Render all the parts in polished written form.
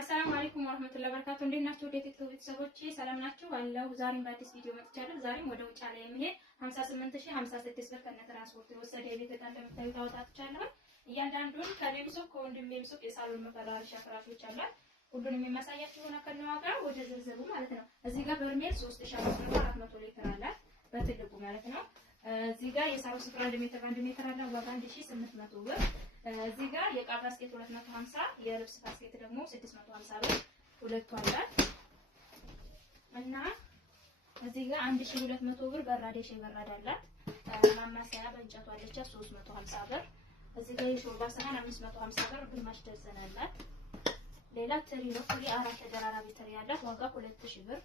አሰላሙ አለይኩም ወራህመቱላሂ ወበረካቱ። እንዴት ናችሁ? የቲክቶክ ቤተሰቦቼ ሰላም ናችሁ? አለው ዛሬም በአዲስ ቪዲዮ መጥቻለሁ። ዛሬም ወደ ውጭ ላይ የሚሄድ 58056 ብር ከነ ትራንስፖርት የወሰደ የቤት ዕቃ እንደምታዩት አወጣችኋለሁ። እያንዳንዱን ከኔም ሱቅ ከወንድሜም ሱቅ የሳሎን መፈራረሻ ፍራሾች አሏት። ሁሉንም የሚያሳያችሁ ሆነ ከነዋጋ ወደ ዝርዝሩ ማለት ነው። እዚህ ጋር በርሜል 3500 ሊትር አላት በትልቁ ማለት ነው። እዚህ ጋር የሳሎን ስፍራ 1 ሜትር አለ ዋጋ 1800 ብር። እዚህ ጋር የዕቃ ባስኬት 250 የልብስ ባስኬት ደግሞ 650 ብር ሁለቱ አላት እና እዚህ ጋር 1200 ብር በራድ የሻይ በራድ አላት። ማማሰያ በእንጨቷ አለች 350 ብር። እዚህ ጋር የሾርባ ሰሃን 550 ብር ግማሽ ደርዘን አላት። ሌላ ትሪ ነው። ትሪ 4 ተደራራቢ ትሪ ያላት ዋጋ 2000 ብር።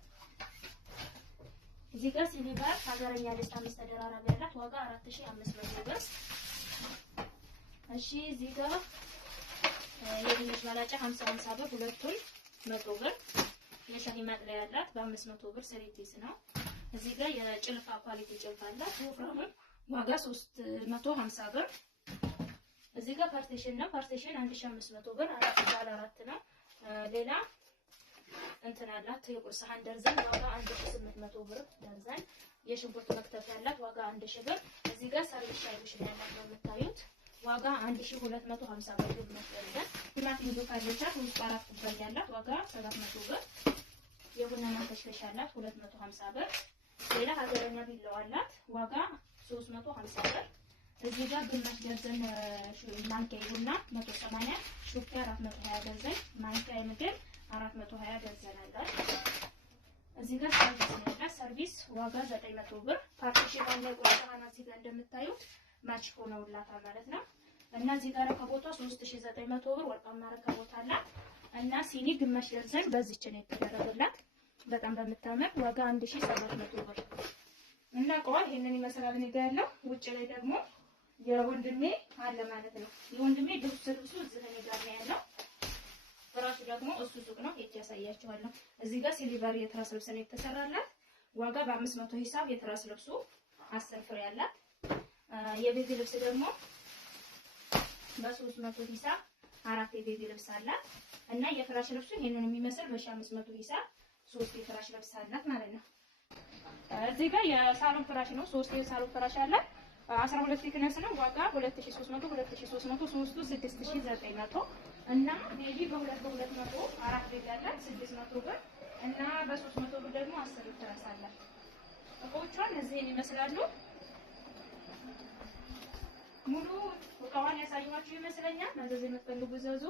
እዚህ ጋር ሲሊቨር ሀገረኛ ድስት 5 ተደራራቢ ያላት ዋጋ 4500 ብር። እሺ እዚህ ጋር የድንች መላጫ 50 ብር ሁለቱን 100 ብር። የሻሂ ማጥለያ ያላት በ500 ብር ሰሪቲስ ነው። እዚህ ጋር የጭልፋ ኳሊቲ ጭልፋ አላት ወፍራም ዋጋ 350 ብር። እዚህ ጋር ፓርቲሽን ነው። ፓርቲሽን 1500 ብር 4 ነው። ሌላ እንትን አላት የቁርስ ሳህን ደርዘን ዋጋ 1800 ብር ደርዘን። የሽንኩርት መክተፍ ያላት ዋጋ 1000 ብር። እዚህ ጋር ሰርቪስ ሻይ ብሽ ያላት ነው የምታዩት ዋጋ 1250 ብር ግማሽ ደርዘን። ቲማቲም ዱካሌቻ ውስጥ 4 ኩባያ ያላት ዋጋ 700 ብር። የቡና ማንከሽከሻ ያላት 250 ብር። ሌላ ሀገረኛ ቢላዋ አላት ዋጋ 350 ብር። እዚህ ጋር ግማሽ ደርዘን ማንኪያ ቡና 180 ሹካ 420 ደርዘን ማንኪያ ምግብ 420 ደርዘን አላት። እዚህ ጋር ሰርቪስ ነው ያላት ሰርቪስ ዋጋ 900 ብር። ፓርቲሽን ላይ ቆርጣና እዚህ ጋር እንደምታዩት ማች ሆነውላታል ማለት ነው። እና እዚህ ጋር ረከቦቷ 3900 ብር ወርቃማ ረከቦት አላት። እና ሲኒ ግማሽ ደርዘን በዚች ነው የተደረገላት በጣም በምታምር ዋጋ 1700 ብር። እና ቆይ ይሄንን ይመስላል እኔ ጋር ያለው። ውጭ ላይ ደግሞ የወንድሜ አለ ማለት ነው። የወንድሜ ልብሱ እዚህ እኔ ጋር ነው ያለው። ፍራሹ ደግሞ እሱ ሱቅ ነው ሄጄ ያሳያችኋለሁ። እዚህ ጋር ሲሊቨር የትራስ ልብስ ነው የተሰራላት ዋጋ በ500 ሂሳብ የትራስ ልብሱ 10 ፍሬ ያላት። የቤቢ ልብስ ደግሞ በ300 ሂሳብ 4 የቤቢ ልብስ አላት። እና የፍራሽ ልብሱ ይሄንን የሚመስል በ1500 ሂሳብ 3 የፍራሽ ልብስ አላት ማለት ነው። እዚህ ጋር የሳሎን ፍራሽ ነው 3 የሳሎን ፍራሽ አላት 12 ቲክነስ ነው ዋጋ 2300 2300 6900 እና ቤቢ በ200 4 ቤቢ አላት 600 ብር እና በ300 ብር ደግሞ 10 ትራስ አላት። እቃዎቿን እዚህን ይመስላሉ። ሙሉ እቃዋን ያሳየኋችሁ ይመስለኛል። ማዘዝ የምትፈልጉ ዘዙ።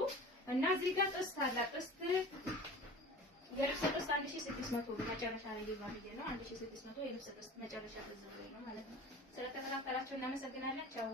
እና እዚህ ጋር ጥስት አላት። ጥስት የልብስ ጥስት 1600 ብር መጨረሻ ላይ ይባላል ነው 1600 የልብስ ጥስት መጨረሻ ተዘብሮ ነው ማለት ነው። ስለተከታተላችሁ እናመሰግናለን። ቻው